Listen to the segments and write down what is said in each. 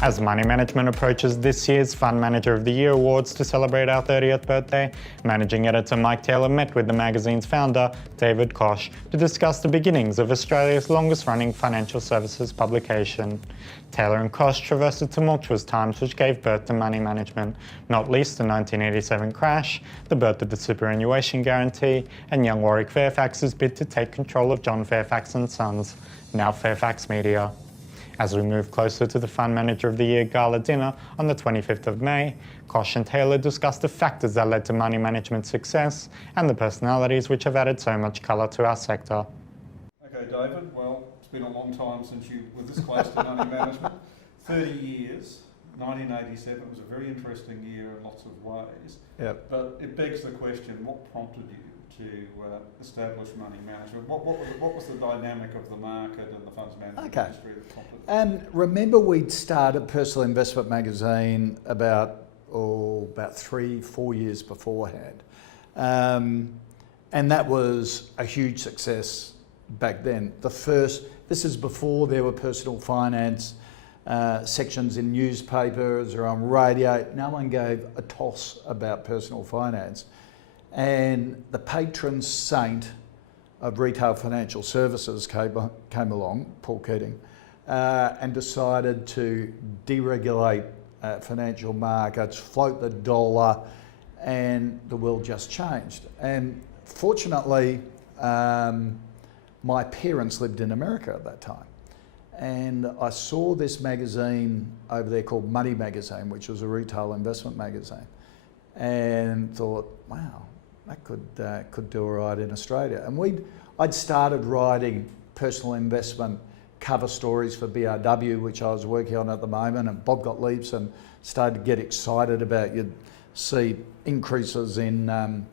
As money management approaches this year's Fund Manager of the Year awards to celebrate our 30th birthday, managing editor Mike Taylor met with the magazine's founder, David Koch, to discuss the beginnings of Australia's longest-running financial services publication. Taylor and Koch traversed the tumultuous times which gave birth to money management, not least the 1987 crash, the birth of the superannuation guarantee, and young Warwick Fairfax's bid to take control of John Fairfax and Sons, now Fairfax Media. As we move closer to the Fund Manager of the Year gala dinner on the 25th of May, Koch and Taylor discussed the factors that led to money management success and the personalities which have added so much colour to our sector. Okay, David, well, it's been a long time since you were this close to money management. 30 years, 1987 was a very interesting year in lots of ways. Yep. But it begs the question, what prompted you to establish money management? What was the dynamic of the market and the funds management industry that prompted it? Remember we'd started Personal Investment Magazine about 3-4 years beforehand. And that was a huge success back then. This is before there were personal finance sections in newspapers or on radio. No one gave a toss about personal finance. And the patron saint of retail financial services came along, Paul Keating, and decided to deregulate financial markets, float the dollar, and the world just changed. And fortunately, my parents lived in America at that time. And I saw this magazine over there called Money Magazine, which was a retail investment magazine, and thought, wow, that could do all right in Australia. And I'd started writing personal investment cover stories for BRW, which I was working on at the moment, and Bob Gottlieb's, and started to get excited about, you'd see increases in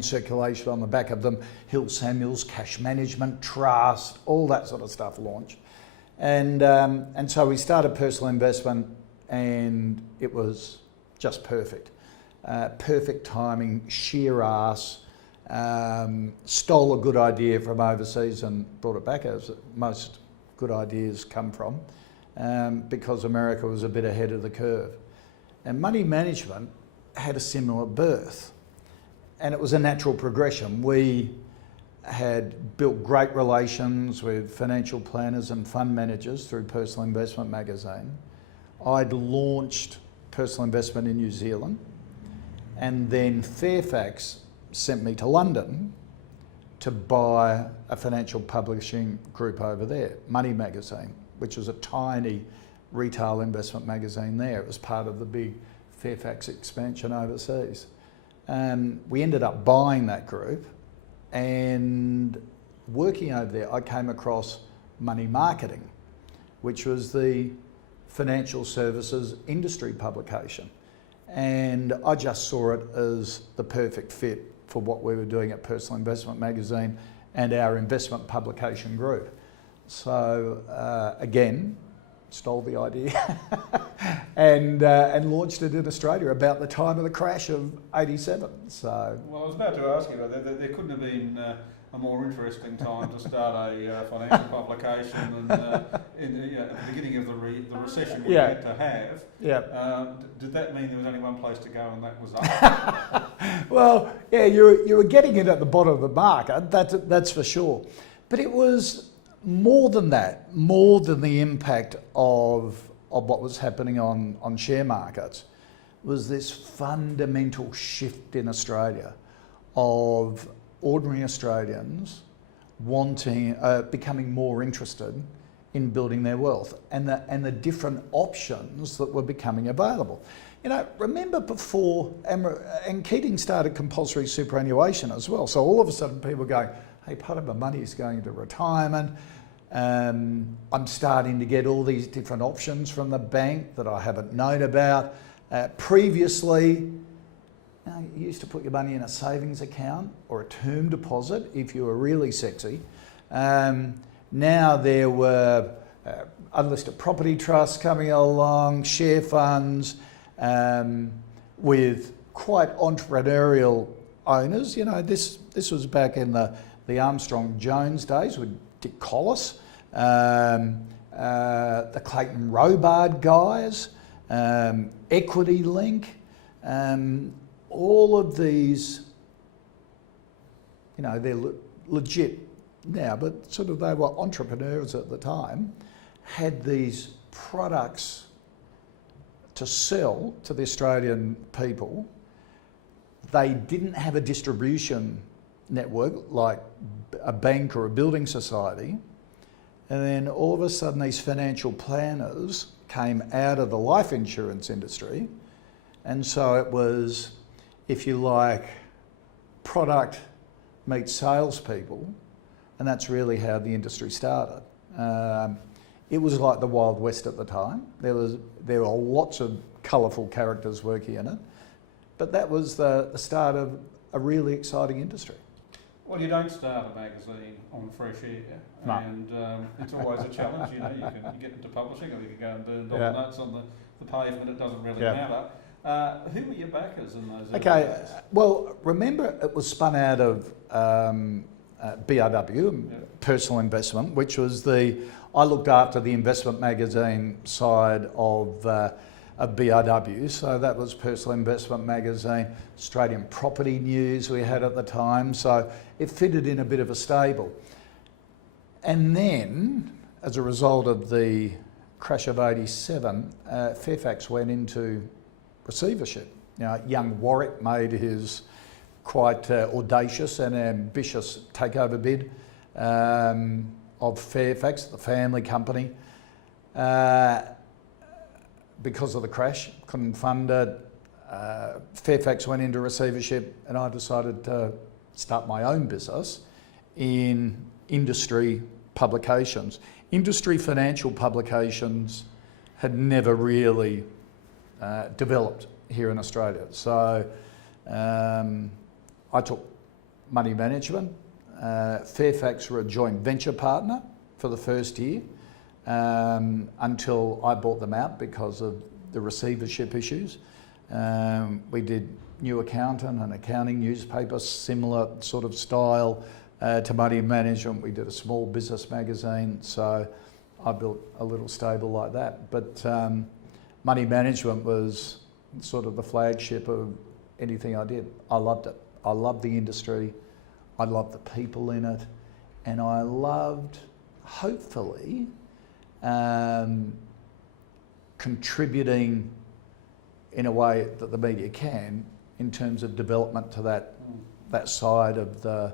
circulation on the back of them. Hill Samuels, Cash Management Trust, all that sort of stuff launched. And so we started personal investment, and it was just perfect. Perfect timing, sheer ass, stole a good idea from overseas and brought it back, as most good ideas come from, because America was a bit ahead of the curve. And money management had a similar birth, and it was a natural progression. We had built great relations with financial planners and fund managers through Personal Investment Magazine. I'd launched personal investment in New Zealand, and then Fairfax sent me to London to buy a financial publishing group over there, Money Magazine, which was a tiny retail investment magazine there. It was part of the big Fairfax expansion overseas. We ended up buying that group, and working over there, I came across Money Marketing, which was the financial services industry publication. And I just saw it as the perfect fit for what we were doing at Personal Investment Magazine and our investment publication group. So again, stole the idea and launched it in Australia about the time of the crash of '87. So, well, I was about to ask you about that. There couldn't have been a more interesting time to start a financial publication, and at the beginning of the recession we had to have. Yeah. Did that mean there was only one place to go, and that was up? Well, yeah, you were getting it at the bottom of the market. That's for sure. But it was more than that, more than the impact of what was happening on share markets, was this fundamental shift in Australia of ordinary Australians becoming more interested in building their wealth, and the different options that were becoming available. You know, remember before, and Keating started compulsory superannuation as well. So all of a sudden people were going, hey, part of my money is going into retirement. I'm starting to get all these different options from the bank that I haven't known about. Previously, you used to put your money in a savings account or a term deposit if you were really sexy. Now there were unlisted property trusts coming along, share funds, with quite entrepreneurial owners. You know, this was back in the Armstrong Jones days with Dick Collis, the Clayton Robards guys, Equity Link, all of these, you know, they're legit now, but sort of they were entrepreneurs at the time, had these products to sell to the Australian people. They didn't have a distribution network like a bank or a building society. And then all of a sudden these financial planners came out of the life insurance industry. And so it was, if you like, product meets salespeople. And that's really how the industry started. It was like the Wild West at the time. There were lots of colourful characters working in it, but that was the start of a really exciting industry. Well, you don't start a magazine on fresh air, No. And it's always a challenge. You know, you get into publishing, or you can go and burn dollar notes on the pavement. It doesn't really matter. Who were your backers in those? Okay, well, remember it was spun out of BRW, Personal Investment, which was I looked after the investment magazine side of BRW, so that was Personal Investment Magazine, Australian Property News we had at the time, so it fitted in a bit of a stable. And then, as a result of the crash of '87, Fairfax went into receivership. Now, young Warwick made his quite audacious and ambitious takeover bid of Fairfax, the family company. Because of the crash, couldn't fund it. Fairfax went into receivership, and I decided to start my own business in industry publications. Industry financial publications had never really developed here in Australia. So I took money management. Fairfax were a joint venture partner for the first year until I bought them out because of the receivership issues. We did New Accountant, an accounting newspaper, similar sort of style to money management. We did a small business magazine, so I built a little stable like that. But money management was sort of the flagship of anything I did. I loved it. I loved the industry. I loved the people in it. And I loved, hopefully, contributing in a way that the media can in terms of development to that side of the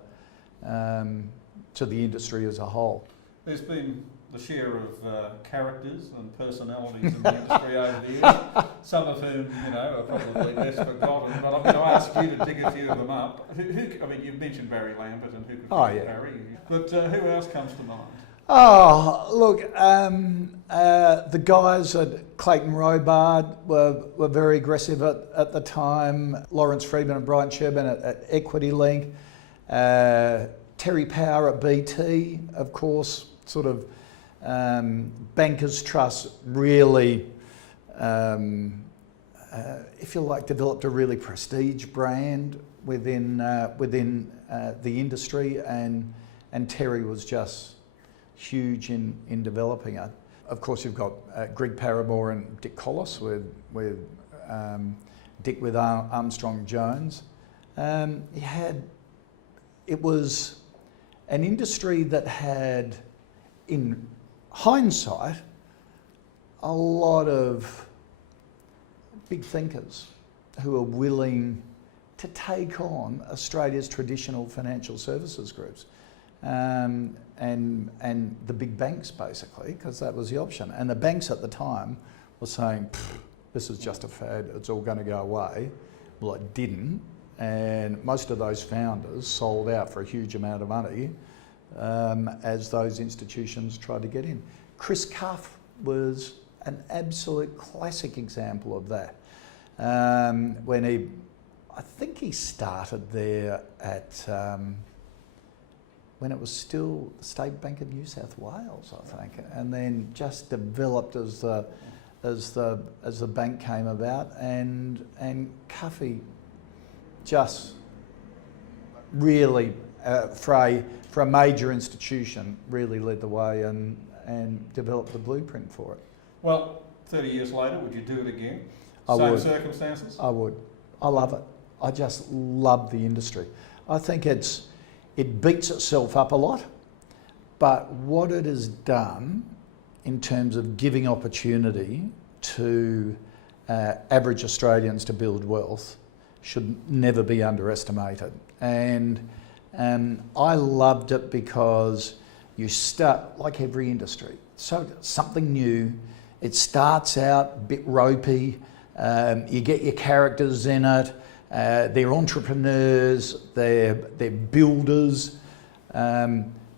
to the industry as a whole. There's been the share of characters and personalities in the industry over the years, some of whom, you know, are probably best forgotten, but I'm going to ask you to dig a few of them up. I mean, you've mentioned Barry Lambert, and who could forget Barry? But who else comes to mind? Oh, look, the guys at Clayton Robards were very aggressive at the time. Lawrence Freedman and Brian Sherman at Equity Link. Terry Power at BT, of course, sort of Bankers Trust really, if you like, developed a really prestige brand within the industry, and Terry was just huge in developing it. Of course, you've got Greg Paramore and Dick Collis with Dick with Armstrong Jones. It was an industry that had, in hindsight, a lot of big thinkers who are willing to take on Australia's traditional financial services groups. And the big banks, basically, because that was the option. And the banks at the time were saying, this is just a fad, it's all going to go away. Well, it didn't, and most of those founders sold out for a huge amount of money as those institutions tried to get in. Chris Cuff was an absolute classic example of that. When I think he started there at when it was still the State Bank of New South Wales, I think, and then just developed as the bank came about, and Cuffy just really for a major institution, really led the way and developed the blueprint for it. Well, 30 years later, would you do it again? I Same would. circumstances? I would. I love it. I just love the industry. I think it beats itself up a lot, but what it has done in terms of giving opportunity to average Australians to build wealth should never be underestimated. And I loved it because you start, like every industry, so something new. It starts out a bit ropey. You get your characters in it. They're entrepreneurs. They're builders.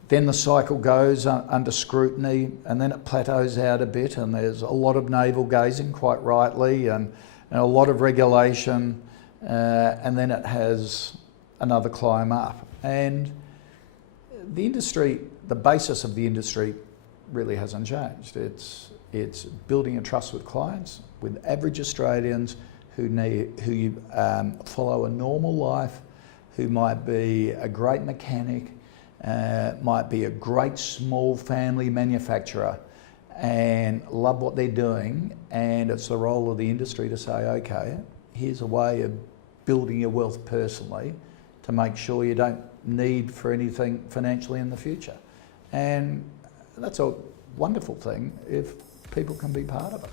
Then the cycle goes under scrutiny, and then it plateaus out a bit, and there's a lot of navel gazing, quite rightly, and a lot of regulation, and then it has another climb up. And the industry, the basis of the industry really hasn't changed. It's building a trust with clients, with average Australians who follow a normal life, who might be a great mechanic, might be a great small family manufacturer and love what they're doing, and it's the role of the industry to say, okay, here's a way of building your wealth personally to make sure you don't need for anything financially in the future. And that's a wonderful thing if people can be part of it.